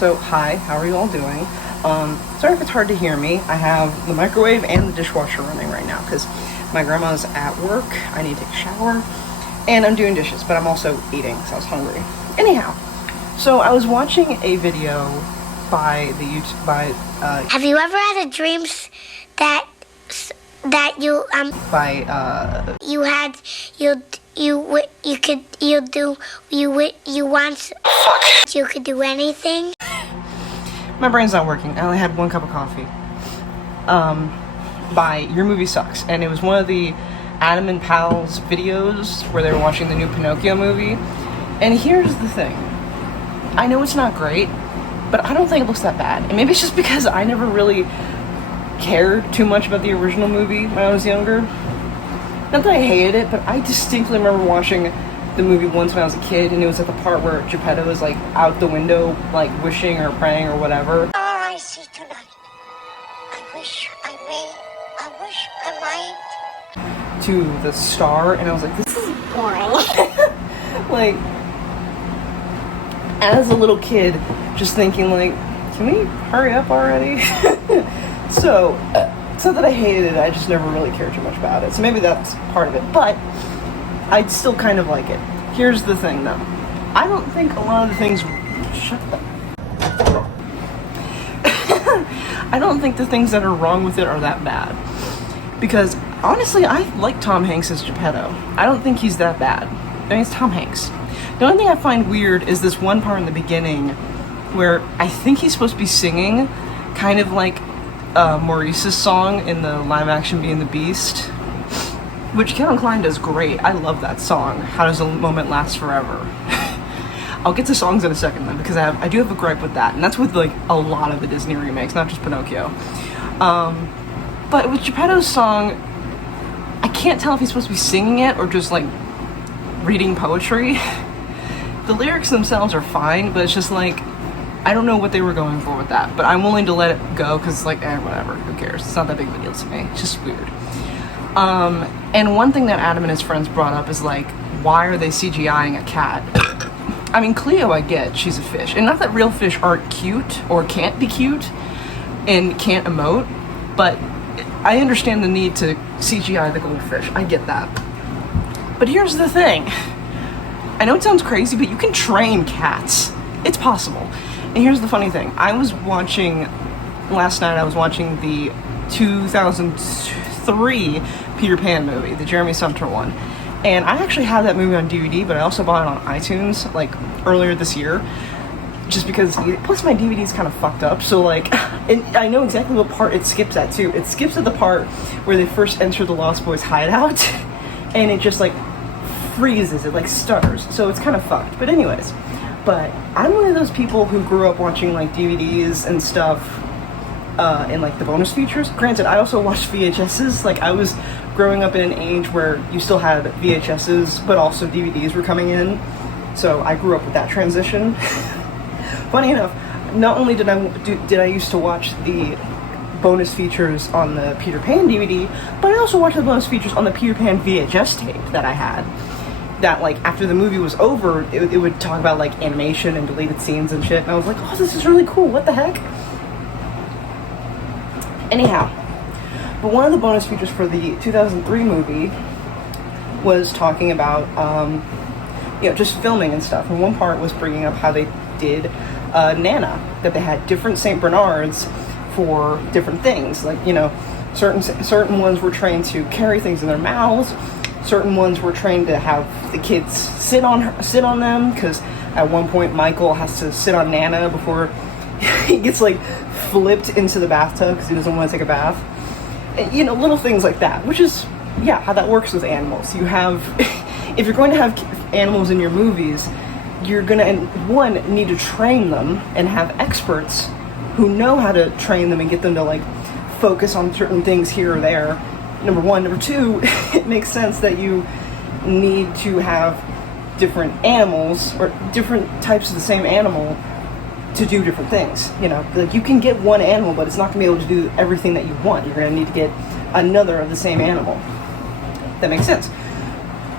So, hi, how are you all doing? Sorry if it's hard to hear me. I have the microwave and the dishwasher running right now because my grandma's at work. I need to take a shower, and I'm doing dishes, but I'm also eating because I was hungry. Anyhow, so I was watching a video by the YouTube Have you ever had a dream that you could do anything? My brain's not working. I only had one cup of coffee. By Your Movie Sucks, and it was one of the Adam and Pal's videos where they were watching the new Pinocchio movie. And here's the thing. I know it's not great, but I don't think it looks that bad. And maybe it's just because I never really cared too much about the original movie when I was younger. Not that I hated it, but I distinctly remember watching the movie once when I was a kid, and it was at the part where Geppetto is like out the window, like wishing or praying or whatever. All I see tonight. I might. To the star, and I was like, this is Boring. like, as a little kid, just thinking like, can we hurry up already? So, it's not that I hated it, I just never really cared too much about it. So maybe that's part of it, but I'd still kind of like it. Here's the thing though. I don't think a lot of the things... Shut up. I don't think the things that are wrong with it are that bad. Because, honestly, I like Tom Hanks as Geppetto. I don't think he's that bad. I mean, it's Tom Hanks. The only thing I find weird is this one part in the beginning where I think he's supposed to be singing kind of like Maurice's song in the live-action Beauty and the Beast, which Kevin Kline does great. I love that song, How Does a Moment Last Forever. I'll get to songs in a second then, because I do have a gripe with that, and that's with like a lot of the Disney remakes, not just Pinocchio. But with Geppetto's song, I can't tell if he's supposed to be singing it or just like reading poetry. The lyrics themselves are fine, but it's just like, I don't know what they were going for with that, but I'm willing to let it go because it's like, whatever, who cares? It's not that big of a deal to me. It's just weird. And one thing that Adam and his friends brought up is like, why are they CGIing a cat? I mean, Cleo, I get, she's a fish. And not that real fish aren't cute or can't be cute and can't emote, but I understand the need to CGI the goldfish. I get that. But here's the thing. I know it sounds crazy, but you can train cats. It's possible. And here's the funny thing. Last night I was watching the 2003 Peter Pan movie, the Jeremy Sumter one. And I actually have that movie on DVD, but I also bought it on iTunes, like, earlier this year. Just because, plus my DVD's kind of fucked up, so like, and I know exactly what part it skips at too. It skips at the part where they first enter the Lost Boys hideout, and it just like freezes, it like stutters, so it's kind of fucked. But anyways, I'm one of those people who grew up watching like DVDs and stuff, and like the bonus features. Granted, I also watched VHSs, like I was growing up in an age where you still had VHSs, but also DVDs were coming in, so I grew up with that transition. Funny enough, not only did I used to watch the bonus features on the Peter Pan DVD, but I also watched the bonus features on the Peter Pan VHS tape that I had. That, like, after the movie was over, it would talk about, like, animation and deleted scenes and shit, and I was like, oh, this is really cool, what the heck? Anyhow, but one of the bonus features for the 2003 movie was talking about, just filming and stuff, and one part was bringing up how they did Nana, that they had different St. Bernards for different things, like, certain ones were trained to carry things in their mouths, certain ones were trained to have the kids sit on them, because at one point Michael has to sit on Nana before he gets like flipped into the bathtub because he doesn't want to take a bath, and, little things like that, which is how that works with animals. You have if you're going to have animals in your movies, you're gonna, one, need to train them and have experts who know how to train them and get them to like focus on certain things here or there. Number one. Number two, it makes sense that you need to have different animals or different types of the same animal to do different things. Like you can get one animal, but it's not gonna be able to do everything that you want. You're gonna need to get another of the same animal. That makes sense.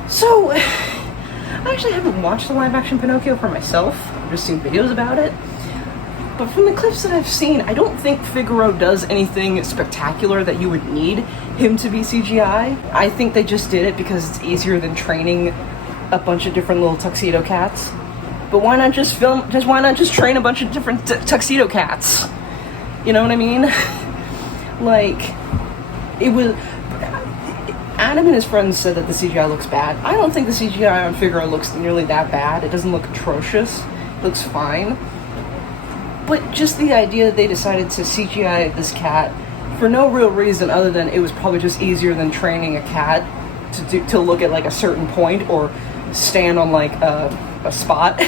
So, I actually haven't watched the live-action Pinocchio for myself. I've just seen videos about it. But from the clips that I've seen, I don't think Figaro does anything spectacular that you would need him to be CGI. I think they just did it because it's easier than training a bunch of different little tuxedo cats. But why not just why not just train a bunch of different tuxedo cats? You know what I mean? Like, it was... Adam and his friends said that the CGI looks bad. I don't think the CGI on Figaro looks nearly that bad. It doesn't look atrocious. It looks fine. But just the idea that they decided to CGI this cat for no real reason other than it was probably just easier than training a cat to look at like a certain point or stand on like a spot,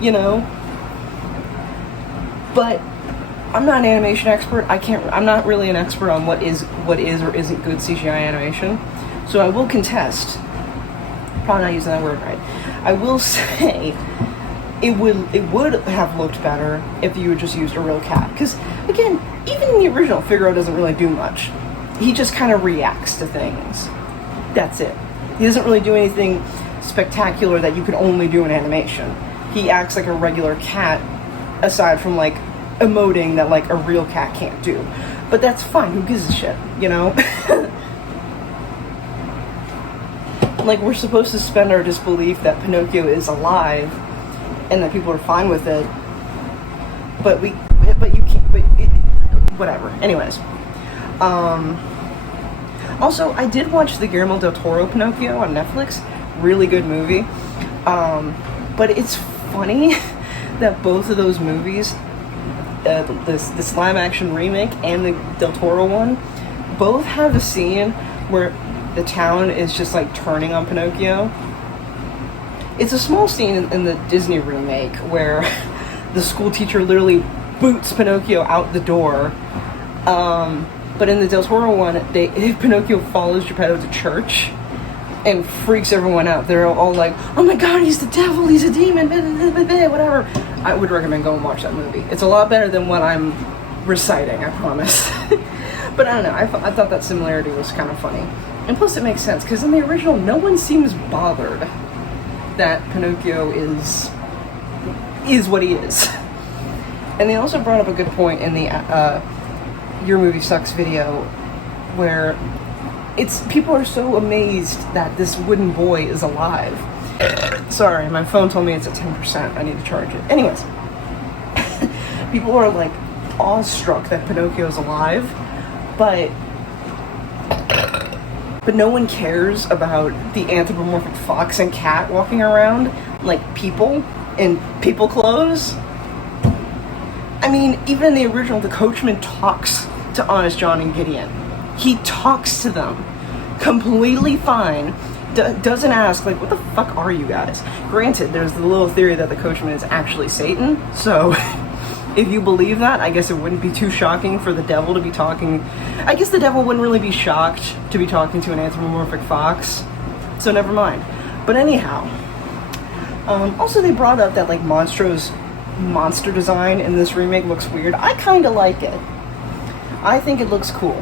you know? But I'm not an animation expert. I'm not really an expert on what is or isn't good CGI animation. So I will contest, probably not using that word right, I will say it would have looked better if you had just used a real cat. Because, again, even in the original, Figaro doesn't really do much. He just kind of reacts to things. That's it. He doesn't really do anything spectacular that you could only do in animation. He acts like a regular cat, aside from, like, emoting that like a real cat can't do. But that's fine, who gives a shit, you know? Like, we're supposed to suspend our disbelief that Pinocchio is alive and that people are fine with it, but you can't, whatever. Anyways, also, I did watch the Guillermo del Toro Pinocchio on Netflix. Really good movie. But it's funny that both of those movies, this live action remake and the Del Toro one, both have a scene where the town is just like turning on Pinocchio. It's a small scene in the Disney remake where the school teacher literally boots Pinocchio out the door. But in the Del Toro one, Pinocchio follows Geppetto to church and freaks everyone out. They're all like, "Oh my God, he's the devil! He's a demon!" Whatever. I would recommend go and watch that movie. It's a lot better than what I'm reciting, I promise. But I don't know, I thought that similarity was kind of funny. And plus it makes sense, because in the original, no one seems bothered that Pinocchio is what he is. And they also brought up a good point in the Your Movie Sucks video, where people are so amazed that this wooden boy is alive. Sorry, my phone told me it's at 10%. I need to charge it. Anyways, people are like awestruck that Pinocchio's alive, but no one cares about the anthropomorphic fox and cat walking around like people in people clothes. I mean, even in the original, the coachman talks to Honest John and Gideon. He talks to them completely fine. Doesn't ask, like, what the fuck are you guys? Granted, there's the little theory that the coachman is actually Satan, so if you believe that, I guess it wouldn't be too shocking for the devil to be talking. I guess the devil wouldn't really be shocked to be talking to an anthropomorphic fox, so never mind. But anyhow, also they brought up that, like, Monstro's monster design in this remake looks weird. I kind of like it. I think it looks cool.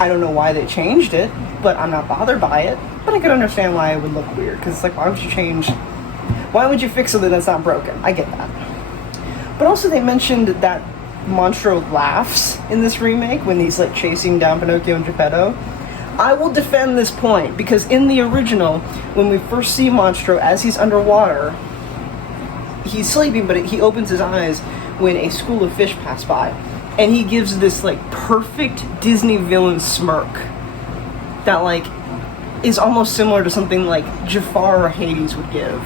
I don't know why they changed it, but I'm not bothered by it. But I can understand why it would look weird, because it's like, why would you fix something that's not broken? I get that. But also they mentioned that Monstro laughs in this remake when he's like chasing down Pinocchio and Geppetto. I will defend this point, because in the original, when we first see Monstro as he's underwater, he's sleeping, but he opens his eyes when a school of fish pass by, and he gives this like perfect Disney villain smirk that like is almost similar to something like Jafar or Hades would give.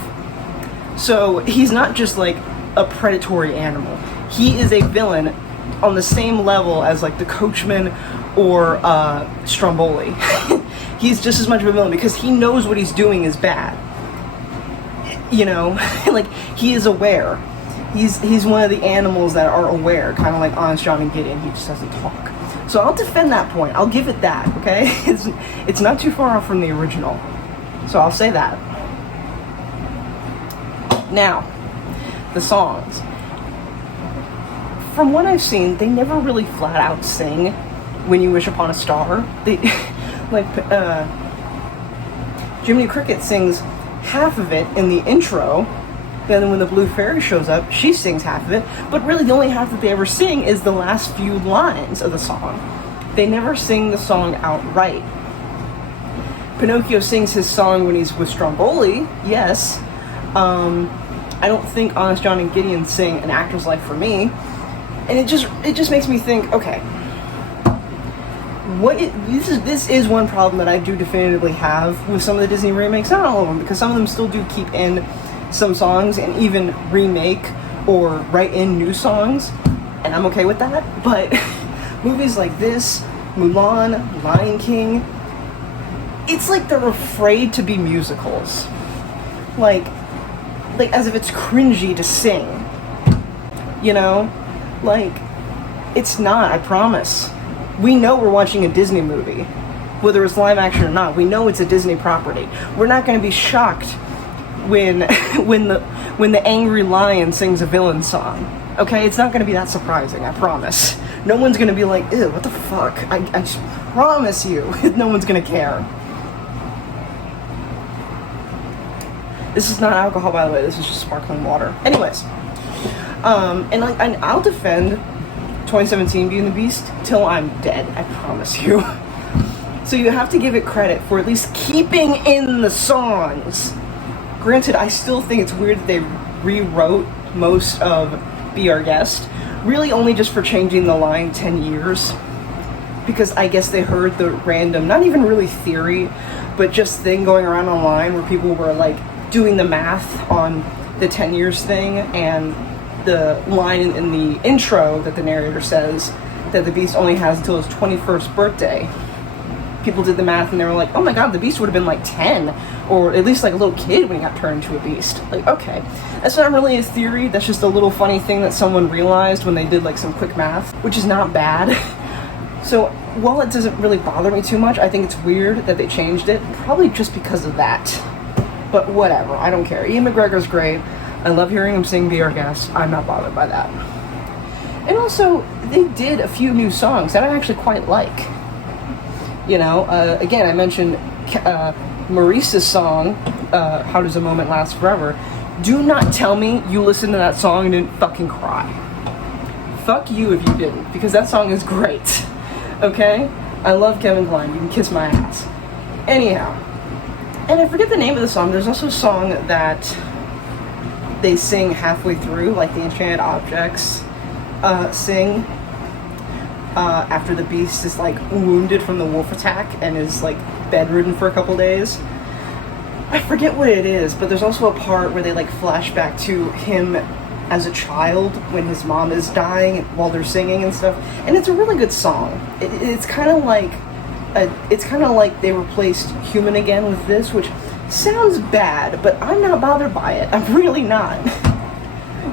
So he's not just like a predatory animal. He is a villain on the same level as like the coachman or Stromboli. He's just as much of a villain because he knows what he's doing is bad. You know, like he is aware. He's one of the animals that are aware, kind of like Honest John and Gideon. He just doesn't talk. So I'll defend that point. I'll give it that, okay? It's not too far off from the original. So I'll say that. Now, the songs. From what I've seen, they never really flat out sing When You Wish Upon a Star. They, like, Jiminy Cricket sings half of it in the intro, Then when the Blue Fairy shows up, she sings half of it, but really the only half that they ever sing is the last few lines of the song. They never sing the song outright. Pinocchio sings his song when he's with Stromboli, yes. I don't think Honest John and Gideon sing An Actor's Life for Me. And it just makes me think, okay, this is one problem that I do definitively have with some of the Disney remakes, not all of them, because some of them still do keep in some songs and even remake or write in new songs, and I'm okay with that. But movies like this, Mulan, Lion King, it's like they're afraid to be musicals. Like as if it's cringy to sing. You know? Like, it's not, I promise. We know we're watching a Disney movie. Whether it's live action or not, we know it's a Disney property. We're not going to be shocked when the angry lion sings a villain song. Okay? It's not going to be that surprising, I promise. No one's going to be like, ew, what the fuck? I just promise you, no one's going to care. This is not alcohol, by the way. This is just sparkling water. Anyways, and I'll defend 2017 Beauty and the Beast till I'm dead. I promise you. So you have to give it credit for at least keeping in the songs. Granted, I still think it's weird that they rewrote most of Be Our Guest, really only just for changing the line 10 years. Because I guess they heard the random, not even really theory, but just thing going around online where people were like doing the math on the 10 years thing, and the line in the intro that the narrator says that the Beast only has until his 21st birthday. People did the math and they were like, oh my god, the Beast would have been like 10, or at least like a little kid when he got turned into a beast. Like, okay, that's not really a theory, that's just a little funny thing that someone realized when they did like some quick math, which is not bad. So while it doesn't really bother me too much, I think it's weird that they changed it, probably just because of that. But whatever, I don't care. Ian McGregor's great. I love hearing him sing Be Our Guest. I'm not bothered by that. And also, they did a few new songs that I actually quite like. You know, again, I mentioned Maurice's song, How Does a Moment Last Forever. Do not tell me you listened to that song and didn't fucking cry. Fuck you if you didn't, because that song is great. Okay? I love Kevin Kline. You can kiss my ass. Anyhow. And I forget the name of the song. There's also a song that they sing halfway through, like the Enchanted Objects sing after the Beast is like wounded from the wolf attack and is like bedridden for a couple days. I forget what it is, but there's also a part where they like flash back to him as a child when his mom is dying while they're singing and stuff. And it's a really good song. It's kind of like they replaced Human Again with this, which sounds bad, but I'm not bothered by it. I'm really not.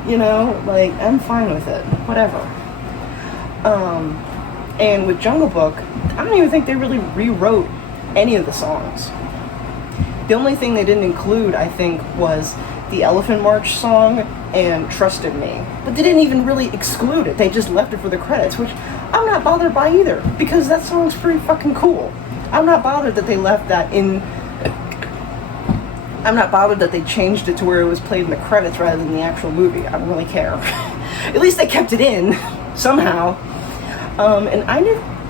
You know, like, I'm fine with it. Whatever. And with Jungle Book, I don't even think they really rewrote any of the songs. The only thing they didn't include, I think, was the Elephant March song and Trust in Me. But they didn't even really exclude it. They just left it for the credits, which I'm not bothered by either, because that song's pretty fucking cool. I'm not bothered that they left that in... I'm not bothered that they changed it to where it was played in the credits rather than the actual movie. I don't really care. At least they kept it in, somehow. And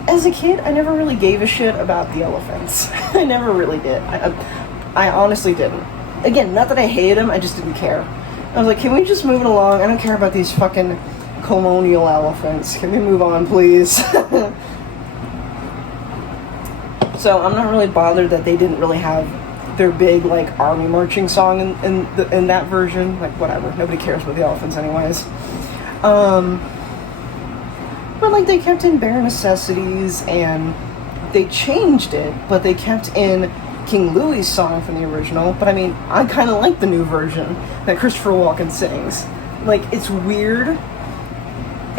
as a kid, I never really gave a shit about the elephants. I never really did. I honestly didn't. Again, not that I hated them, I just didn't care. I was like, can we just move it along? I don't care about these fucking colonial elephants. Can we move on, please? So I'm not really bothered that they didn't really have their big, like, army marching song in that version. Like, whatever. Nobody cares about the elephants anyways. But, like, they kept in Bare Necessities, and they changed it, but they kept in King Louie's song from the original. But, I mean, I kind of like the new version that Christopher Walken sings. Like, it's weird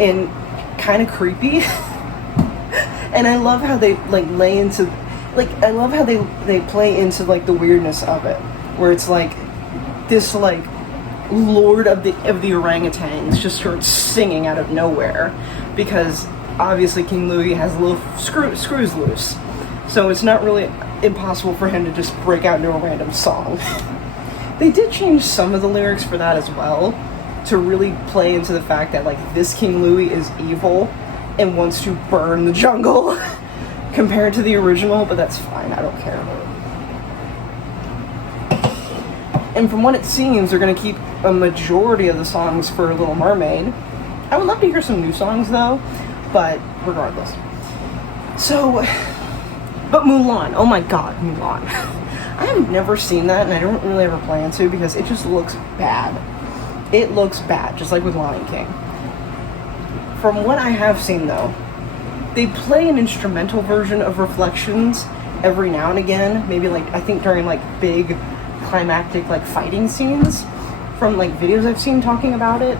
and kind of creepy. And I love how they, like, lay into... Like, I love how they play into, like, the weirdness of it. Where it's, like, this, like, lord of the orangutans just starts singing out of nowhere. Because, obviously, King Louie has little screws loose. So it's not really impossible for him to just break out into a random song. They did change some of the lyrics for that as well, to really play into the fact that, like, this King Louis is evil and wants to burn the jungle compared to the original, but that's fine, I don't care. And from what it seems, they're going to keep a majority of the songs for Little Mermaid. I would love to hear some new songs, though, but regardless. So, but Mulan, oh my god, Mulan. I have never seen that, and I don't really ever plan to, because it just looks bad. It looks bad, just like with Lion King. From what I have seen, though, they play an instrumental version of Reflections every now and again, maybe, like, I think during, like, big climactic, like, fighting scenes, from, like, videos I've seen talking about it,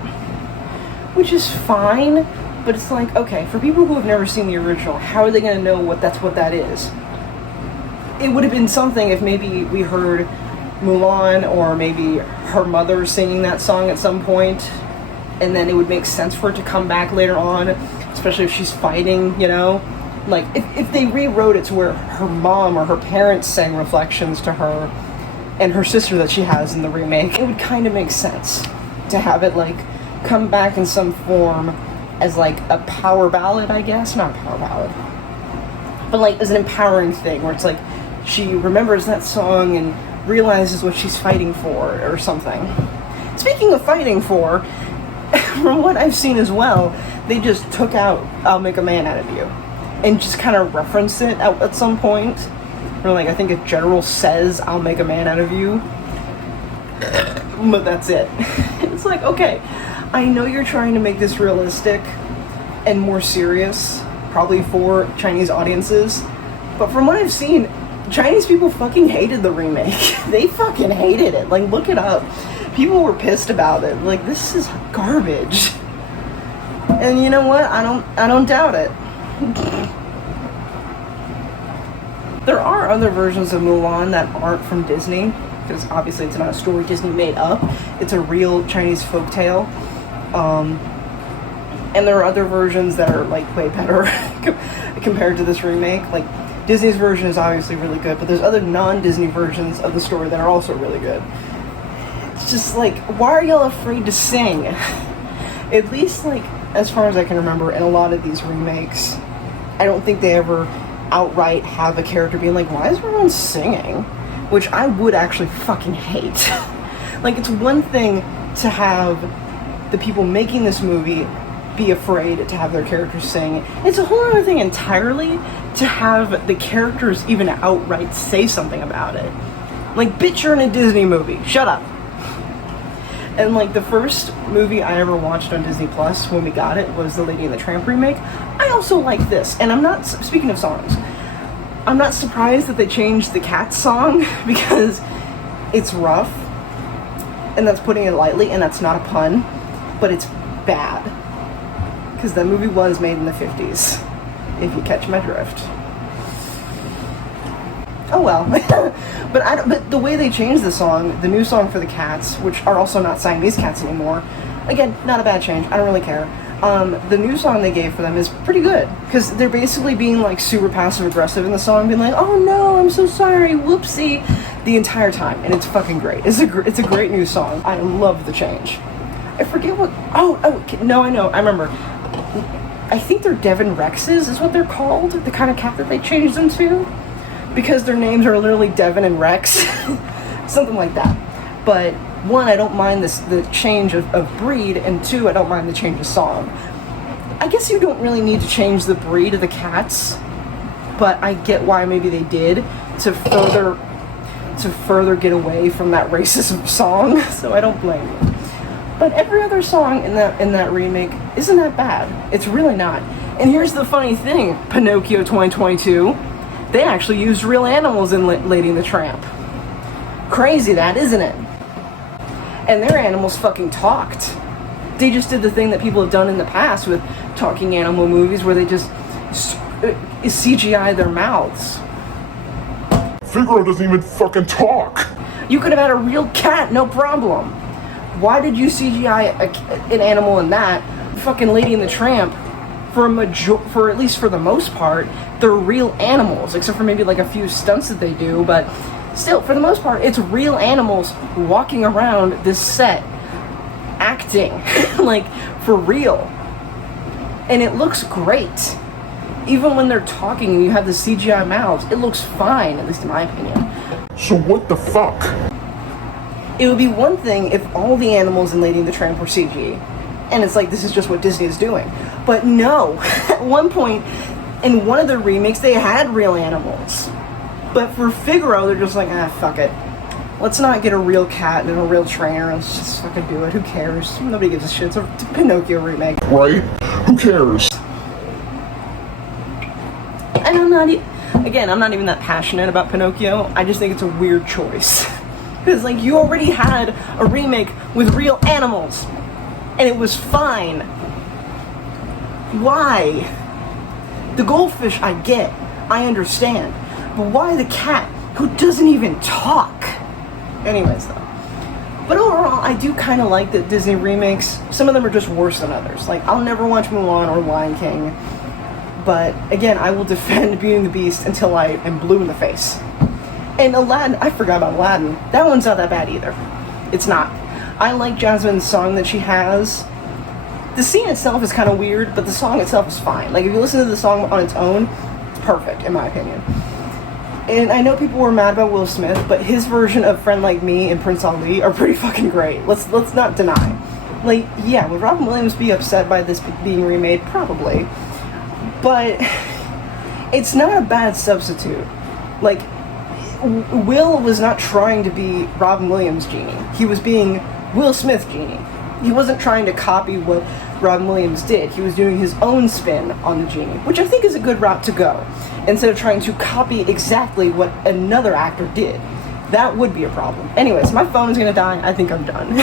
which is fine, but it's like, okay, for people who have never seen the original, how are they going to know what that is? It would have been something if maybe we heard Mulan or maybe her mother singing that song at some point, and then it would make sense for it to come back later on, especially if she's fighting, you know? Like, if they rewrote it to where her mom or her parents sang Reflections to her and her sister that she has in the remake, it would kind of make sense to have it, like, come back in some form as, like, a power ballad, I guess? Not a power ballad. But, like, as an empowering thing, where it's like, she remembers that song and realizes what she's fighting for, or something. Speaking of fighting for, from what I've seen as well, they just took out I'll Make a Man Out of You, and just kind of referenced it at some point. Or, like, I think a general says, I'll make a man out of you. But that's it. It's like, okay, I know you're trying to make this realistic and more serious, probably for Chinese audiences, but from what I've seen, Chinese people fucking hated the remake. They fucking hated it. Like, look it up. People were pissed about it. Like, this is garbage. And you know what? I don't doubt it. There are other versions of Mulan that aren't from Disney, because obviously it's not a story Disney made up. It's a real Chinese folktale. And there are other versions that are, like, way better compared to this remake. Like, Disney's version is obviously really good, but there's other non-Disney versions of the story that are also really good. It's just like, why are y'all afraid to sing? At least, like, as far as I can remember, in a lot of these remakes, I don't think they ever outright have a character being like, why is everyone singing? Which I would actually fucking hate. Like, it's one thing to have the people making this movie be afraid to have their characters sing. It's a whole other thing entirely to have the characters even outright say something about it. Like, bitch, you're in a Disney movie. Shut up. And, like, the first movie I ever watched on Disney Plus when we got it was the Lady and the Tramp remake. I also like this, and I'm not, speaking of songs, I'm not surprised that they changed the Cats song, because it's rough, and that's putting it lightly, and that's not a pun, but it's bad. Because that movie was made in the 50s, if you catch my drift. Oh well. But the way they changed the song, the new song for the Cats, which are also not Siamese cats anymore, again, not a bad change, I don't really care. The new song they gave for them is pretty good, because they're basically being, like, super passive-aggressive in the song, being like, oh no, I'm so sorry, whoopsie, the entire time, and it's fucking great. It's a great new song. I love the change. I forget what, no, I know, I remember. I think they're Devon Rexes is what they're called, the kind of cat that they changed them to, because their names are literally Devon and Rex, something like that. But one, I don't mind the change of breed, and two, I don't mind the change of song. I guess you don't really need to change the breed of the cats, but I get why maybe they did, to further get away from that racist song, so I don't blame you. But every other song in that remake isn't that bad. It's really not. And here's the funny thing, Pinocchio 2022, they actually used real animals in Lady and the Tramp. Crazy that, isn't it? And their animals fucking talked. They just did the thing that people have done in the past with talking animal movies, where they just CGI their mouths. Figaro doesn't even fucking talk. You could have had a real cat, no problem. Why did you CGI an animal in that? Fucking Lady and the Tramp, for at least for the most part, they're real animals, except for maybe like a few stunts that they do, but still, for the most part, it's real animals walking around this set, acting, like, for real. And it looks great. Even when they're talking and you have the CGI mouths, it looks fine, at least in my opinion. So what the fuck? It would be one thing if all the animals in Lady and the Tramp were CG, and it's like, this is just what Disney is doing. But no, at one point, in one of the remakes, they had real animals. But for Figaro, they're just like, fuck it. Let's not get a real cat and a real trainer, let's just fucking do it, who cares? Nobody gives a shit, it's a Pinocchio remake. Right? Who cares? And I'm not even that passionate about Pinocchio. I just think it's a weird choice. Because, like, you already had a remake with real animals, and it was fine. Why? The goldfish, I get. I understand. But why the cat, who doesn't even talk? Anyways, though. But overall, I do kind of like the Disney remakes. Some of them are just worse than others. Like, I'll never watch Mulan or Lion King. But, again, I will defend Beauty and the Beast until I am blue in the face. And Aladdin, I forgot about Aladdin. That one's not that bad either. It's not. I like Jasmine's song that she has. The scene itself is kind of weird, but the song itself is fine. Like, if you listen to the song on its own, it's perfect, in my opinion. And I know people were mad about Will Smith, but his version of Friend Like Me and Prince Ali are pretty fucking great. Let's not deny. Like, yeah, would Robin Williams be upset by this being remade? Probably. But it's not a bad substitute. Like, Will was not trying to be Robin Williams' Genie. He was being Will Smith's Genie. He wasn't trying to copy what Robin Williams did. He was doing his own spin on the Genie, which I think is a good route to go, instead of trying to copy exactly what another actor did. That would be a problem. Anyways, my phone is gonna die. I think I'm done.